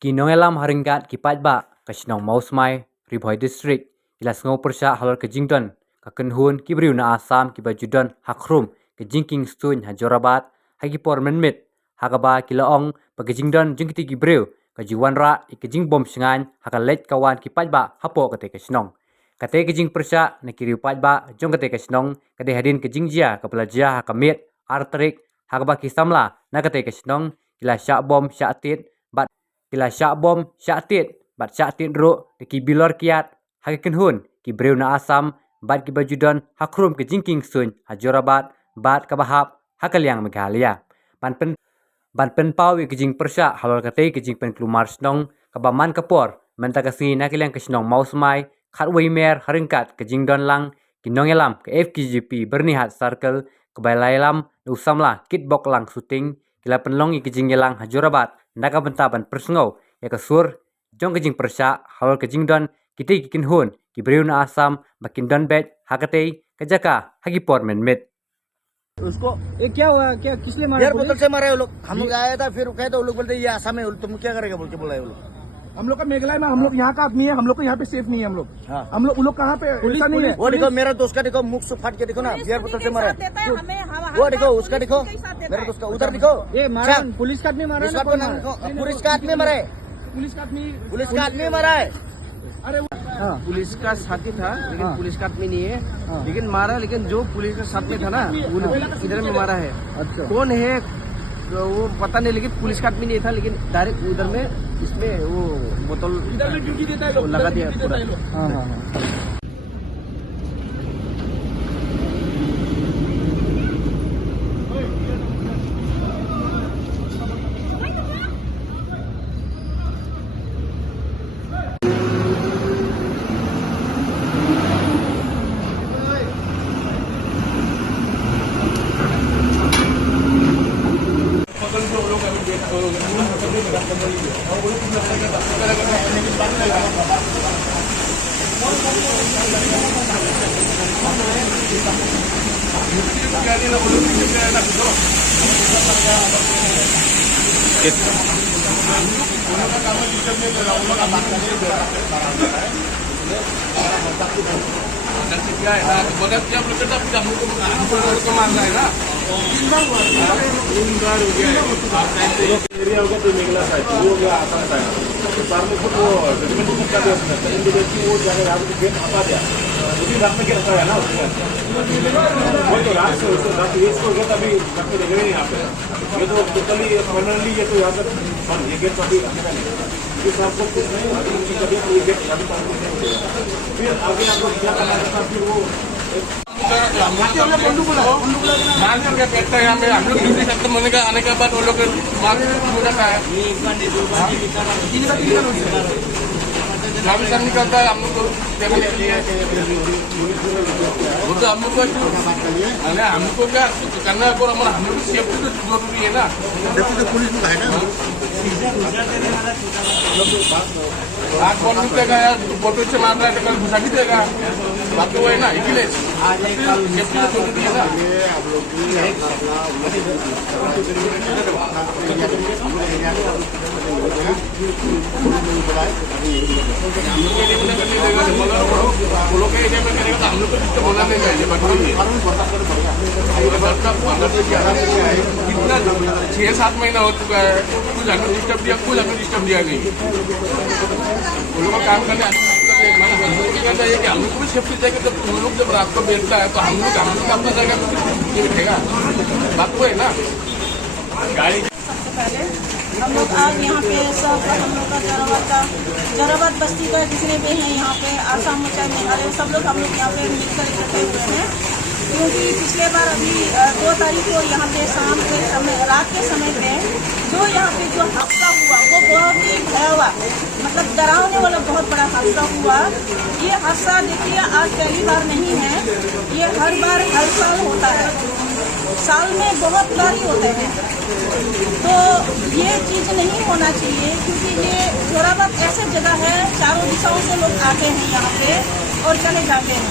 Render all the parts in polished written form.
Kinongelam haringkat kipatba kasnong mausmai Ribhoi district ilasngau persya halor kejingdon kakenhun kibriu na Asam kibajudon hakrum kejingking stun hajorabat hagipor menmit hagaba kilaong pagejingdon jengkiti kibriu kajuan ra ikejing bom sengan hakalet kawan kipatba hapo kate kasnong kate kejing persya nakiriu patba jong kate kasnong kate hadin kejingjia kapelajia hakamit arterik hagaba kisamla na kate kasnong kila syak bom syatit kila syak bom syatit bat syatit ro ki bilor kiat hakenhun ki breu na Asam bat ki bajudon hakrum ke jingking sun hajorabat bat kabahap hakaliang Meghalaya ban pen pau ke jing persya halor kate ke jing pen klumar snong kabaman kapor mentakasi nakiliang ke snong mausmai khatwei mer haringkat ke jing don lang kinongelam ke FKGP bernihat circle kebalailam usamla kitbok lang syuting kila penlong ke jing yelang hajorabat naka bentaban persngau ya kasur jong kejing persya halor kejing don kiti kikinhun kibriu na Asam bakin don bet hakate kejaka hagipor menmit उसको ये क्या हुआ, क्या किसने मारा? यार बोतल से मारा है वो लोग। हम लोग आया था, फिर कहे तो वो लोग बोलते ये आसाम है, तुम क्या करेगा बोल के बोला है वो लोग। हम लोग का मेघालय में हम लोग यहाँ का आदमी है, हम लोग को यहाँ पे सेफ नहीं है। हम लोग हाँ। हम लोग वो लोग कहाँ पे ऐसा नहीं है। वो देखो मेरा दोस्त का देखो मुख से फाट के देखो ना, बियर बोतल से मारा है। वो देखो उसका देखो, मेरा दोस्त का उधर देखो। ये मारा पुलिस का आदमी मारा है ना? पुलिस का आदमी मारा है, पुलिस का आदमी मारा है। अरे हाँ पुलिस का साथी था लेकिन हाँ। पुलिस का आदमी नहीं है। हाँ। लेकिन मारा, लेकिन जो पुलिस के साथ में था ना वो इधर में मारा है। अच्छा कौन है तो वो पता नहीं, लेकिन पुलिस का आदमी नहीं था, लेकिन डायरेक्ट उधर में इसमें वो बोतल इधर में ड्यूटी देता है वो लगा दिया पूरा। हाँ हाँ हाँ क्या है ना मगर जब लोग करता फिर हम लोग को मारना है ना तीन बार हो गया एरिया हो गया तो मेघला साइड वो हो गया आसाम साइड तो सार में खुद वो जजमेंट का भी होता है इंडिविजुअल वो जगह रात को गेट हटा दिया उसी रात में गिरता है ना उसमें वो तो रात से उसको रात वेस्ट हो गया तभी रात में लग रहे हैं यहाँ पे ये तो टोटली परमानेंटली ये तो यहाँ पर बंद ये गेट कभी आने नहीं इस आपको कुछ नहीं अभी उनकी कभी ये गेट अभी फिर आगे आपको क्या करना है फिर वो मार्च के बैठता है यहाँ पे हम लोग ड्यूटी खत्म होने का आने के बाद वो लोग मार्च हो जाता है जब निकलता है हम लोग को देखने के लिए वो तो हम लोग को हमको क्या करना है और हम लोग की सेफ्टी तो जरूरी है ना। सेफ्टी तो पुलिस में है ना। आग कौन देगा यार, बोतल से मार रहा है तो कल घुसा भी देगा, बात तो वो है ना, इसीलिए सेफ्टी तो जरूरी है ना। वो लोग के एरिया में करेगा तो हम लोग को डिस्टर्ब होना नहीं चाहिए। कितना 6-7 महीना हो चुका है, कुछ हमें डिस्टर्ब दिया, कुछ हमें डिस्टर्ब दिया नहीं। वो लोग का काम करने चाहिए कि हम लोग को भी सेफ्टी चाहिए। जब वो लोग जब रात को बेचता है तो हम लोग अपना जगह बैठेगा, बात तो है ना। गाड़ी सबसे पहले हम लोग आज यहाँ पे सब हम लोग का जराबाद बस्ती का जितने भी हैं यहाँ पे आसाम चाहे मेघालय सब लोग हम लोग यहाँ पे मिलकर इकट्ठे हुए हैं, क्योंकि पिछले बार अभी 2 तारीख को यहाँ पे शाम के समय रात के समय पे जो यहाँ पे जो हादसा हुआ वो बहुत ही भयावह, मतलब डरावने वाला बहुत बड़ा हादसा हुआ। ये हादसा देखिए आज पहली बार नहीं है, ये हर बार हर साल होता है, साल में बहुत बार ही होते हैं। तो ये चीज़ नहीं होना चाहिए, क्योंकि ये जोराबाद ऐसे जगह है चारों दिशाओं से लोग आते हैं यहाँ पे और चले जाते हैं।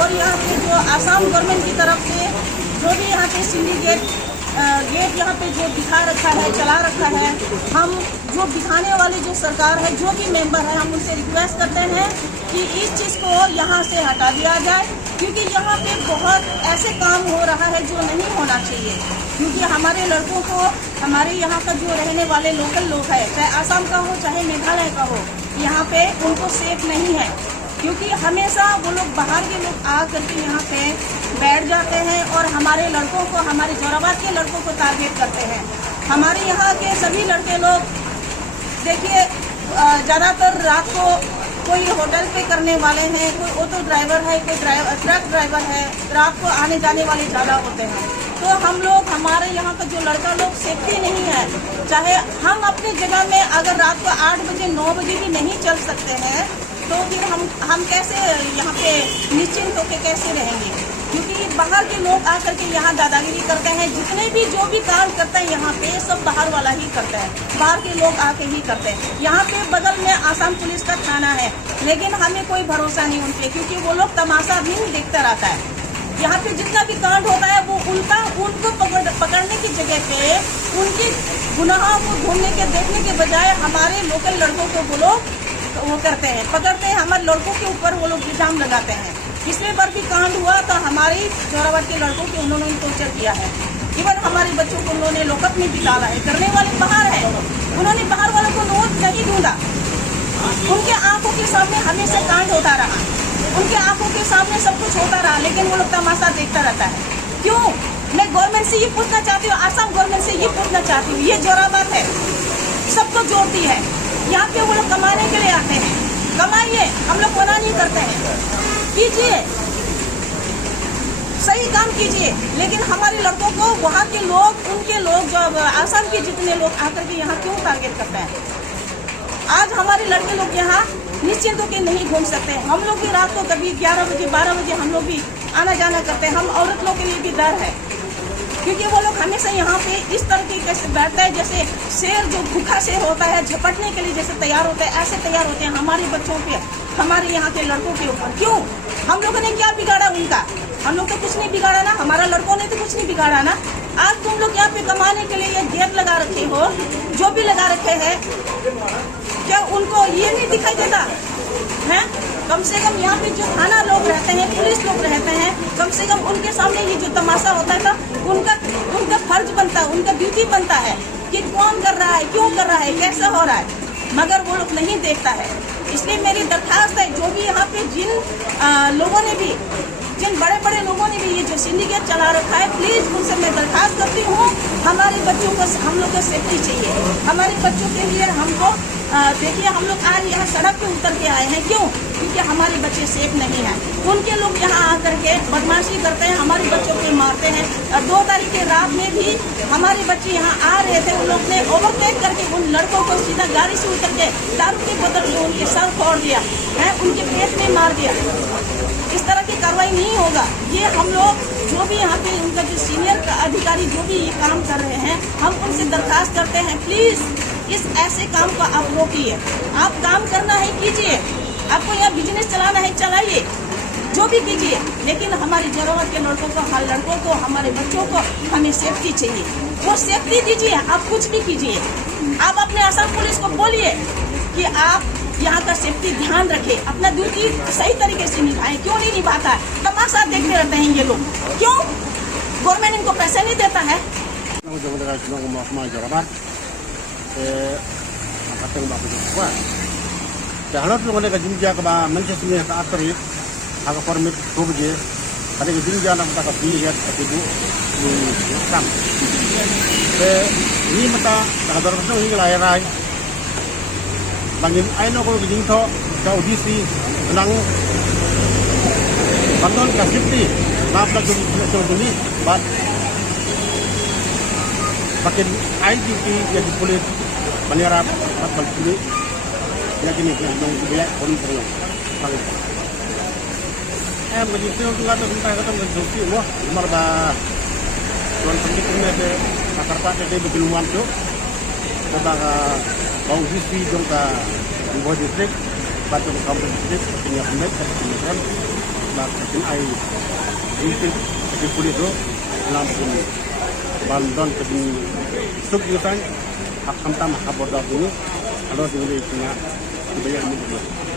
और यहाँ पे जो आसाम गवर्नमेंट की तरफ से जो भी यहाँ पे सिंडिकेट गेट यहाँ पे जो दिखा रखा है, चला रखा है, हम जो दिखाने वाले जो सरकार है, जो भी मेंबर है, हम उनसे रिक्वेस्ट करते हैं कि इस चीज़ को यहाँ से हटा दिया जाए, क्योंकि यहाँ पे बहुत ऐसे काम हो रहा है जो नहीं होना चाहिए। क्योंकि हमारे लड़कों को, हमारे यहाँ का जो रहने वाले लोकल लोग हैं, चाहे आसाम का हो चाहे मेघालय का हो, यहाँ पे उनको सेफ नहीं है। क्योंकि हमेशा वो लोग बाहर के लोग आ करके यहाँ पे बैठ जाते हैं और हमारे लड़कों को, हमारे जोराबाद के लड़कों को टारगेट करते हैं। हमारे यहाँ के सभी लड़के लोग देखिए, ज़्यादातर रात को कोई होटल पे करने वाले हैं, कोई ऑटो ड्राइवर है, कोई ट्रक ड्राइवर है, रात को आने जाने वाले ज़्यादा होते हैं। तो हम लोग, हमारे यहाँ का जो लड़का लोग सेफ्टी नहीं है। चाहे हम अपनी जगह में अगर रात को 8 बजे 9 बजे भी नहीं चल सकते हैं, तो फिर हम कैसे यहाँ पे निश्चिंत होकर कैसे रहेंगे? क्योंकि बाहर के लोग आकर के यहाँ दादागिरी करते हैं। जितने भी जो भी काम करते हैं यहाँ पे, सब बाहर वाला ही करता है, बाहर के लोग आके ही करते हैं। यहाँ पे बगल में आसाम पुलिस का थाना है, लेकिन हमें कोई भरोसा नहीं उन पे, क्योंकि वो लोग तमाशा भी नहीं देखता रहता है। यहाँ पे जितना भी कांड होता है वो उनको पकड़ने की जगह पे उनकी गुनाहों को ढूंढने के, देखने के बजाय हमारे लोकल लड़कों को वो लोग वो करते हैं, पकड़ते हैं, हमारे लड़कों के ऊपर वो लोग इल्जाम लगाते हैं। पिछले बार भी कांड हुआ तो हमारे जोराबाद के लड़कों के उन्होंने टॉर्चर किया है। इवन हमारे बच्चों को उन्होंने लॉकअप में भी डाला है। करने वाले बाहर है, उन्होंने बाहर वालों को नोट नहीं ढूंढा। उनके आंखों के सामने हमेशा कांड होता रहा, उनके आंखों के सामने सब कुछ होता रहा, लेकिन वो लोग तमाशा देखता रहता है। क्यों? मैं गवर्नमेंट से ये पूछना चाहती हूँ, आसाम गवर्नमेंट से ये पूछना चाहती हूँ, ये जोराबाद है, सबको जोड़ती है। यहाँ पे वो लोग कमाने के लिए आते हैं, कमाइए, हम लोग मना नहीं करते हैं, कीजिए, सही काम कीजिए। लेकिन हमारे लड़कों को वहाँ के लोग, उनके लोग, जो आसाम के जितने लोग आकर के यहाँ क्यों टारगेट करते हैं? आज हमारे लड़के लोग यहाँ निश्चिंत होकर नहीं घूम सकते। हम लोग भी रात को कभी 11 बजे 12 बजे हम लोग भी आना जाना करते हैं। हम औरत लोग के लिए भी डर है, क्योंकि वो लोग हमेशा यहाँ पे इस तरीके से बैठता है जैसे शेर जो भूखा शेर होता है, झपटने के लिए जैसे तैयार होता है, ऐसे तैयार होते हैं हमारे बच्चों पे, हमारे यहाँ के लड़कों के ऊपर। क्यों? हम लोगों ने क्या बिगाड़ा उनका? हम लोग तो कुछ नहीं बिगाड़ा ना, हमारा लड़कों ने तो कुछ नहीं बिगाड़ा ना। आज तुम लोग यहाँ पे कमाने के लिए ये गेट लगा रखे हो, जो भी लगा रखे हैं, क्या उनको ये नहीं दिखाई देता है? कम से कम यहाँ पे जो थाना लोग रहते हैं, पुलिस लोग रहते हैं, कम से कम उनके सामने ये जो तमाशा होता है, उनका फर्ज बनता है, उनका ड्यूटी बनता है कि कौन कर रहा है, क्यों कर रहा है, कैसे हो रहा है, मगर वो लोग नहीं देखता है। इसलिए मेरी दरखास्त है, जो भी यहाँ पे जिन बड़े बड़े लोगों ने भी ये जो सिंडिकेट चला रखा है, प्लीज उनसे मैं दरखास्त करती हूँ, हमारे बच्चों को, हम लोग को सेफ्टी चाहिए। हमारे बच्चों के लिए हमको देखिए, हम लोग आज यहाँ सड़क पे उतर के आए हैं, क्यों? क्योंकि हमारे बच्चे सेफ नहीं हैं। उनके लोग यहाँ आकर के बदमाशी करते हैं, हमारे बच्चों को मारते हैं। 2 तारीख की रात में भी हमारे बच्चे यहाँ आ रहे थे, उन लोग ने ओवरटेक करके उन लड़कों को सीधा गाड़ी से उतर के दारू के बोतल से उनके सर फोड़ दिया है, उनके पेट में मार दिया। इस तरह की कार्रवाई नहीं होगा। ये हम लोग जो भी यहाँ पे उनका जो सीनियर अधिकारी जो भी ये काम कर रहे हैं, हम उनसे दरखास्त करते हैं, प्लीज इस ऐसे काम को आप रोकिए। आप काम करना है कीजिए, आपको यहाँ बिजनेस चलाना है चलाइए, जो भी कीजिए, लेकिन हमारी जरूरत के लड़कों को, हर लड़कों को, हमारे बच्चों को हमें सेफ्टी चाहिए। वो सेफ्टी दीजिए, आप कुछ भी कीजिए। आप अपने आसाम पुलिस को बोलिए कि आप यहाँ का सेफ्टी ध्यान रखें, अपना ड्यूटी सही तरीके से निभाएं। क्यों नहीं निभाता है? तमाशा देखते रहते हैं ये लोग। क्यों? गवर्नमेंट इनको पैसे नहीं देता है। Bangin aino ko giding to sa audisi nang baton ka safety mapla duni but pakin IDP ya di kulit manira at pagpili ya kini nang biya kon pero pangit magito yung lato ng tayo katong nagsusi mo marba tuan pangit niya de makarpa de biluwan to kada bau sisi dong ka Ibu distrik batu kampung distrik punya pemet kemudian bahkan ai ini di kulit lo langsung bandon ke di sub yutan hakam tam haboda bunu kalau dulu punya dibayar ini.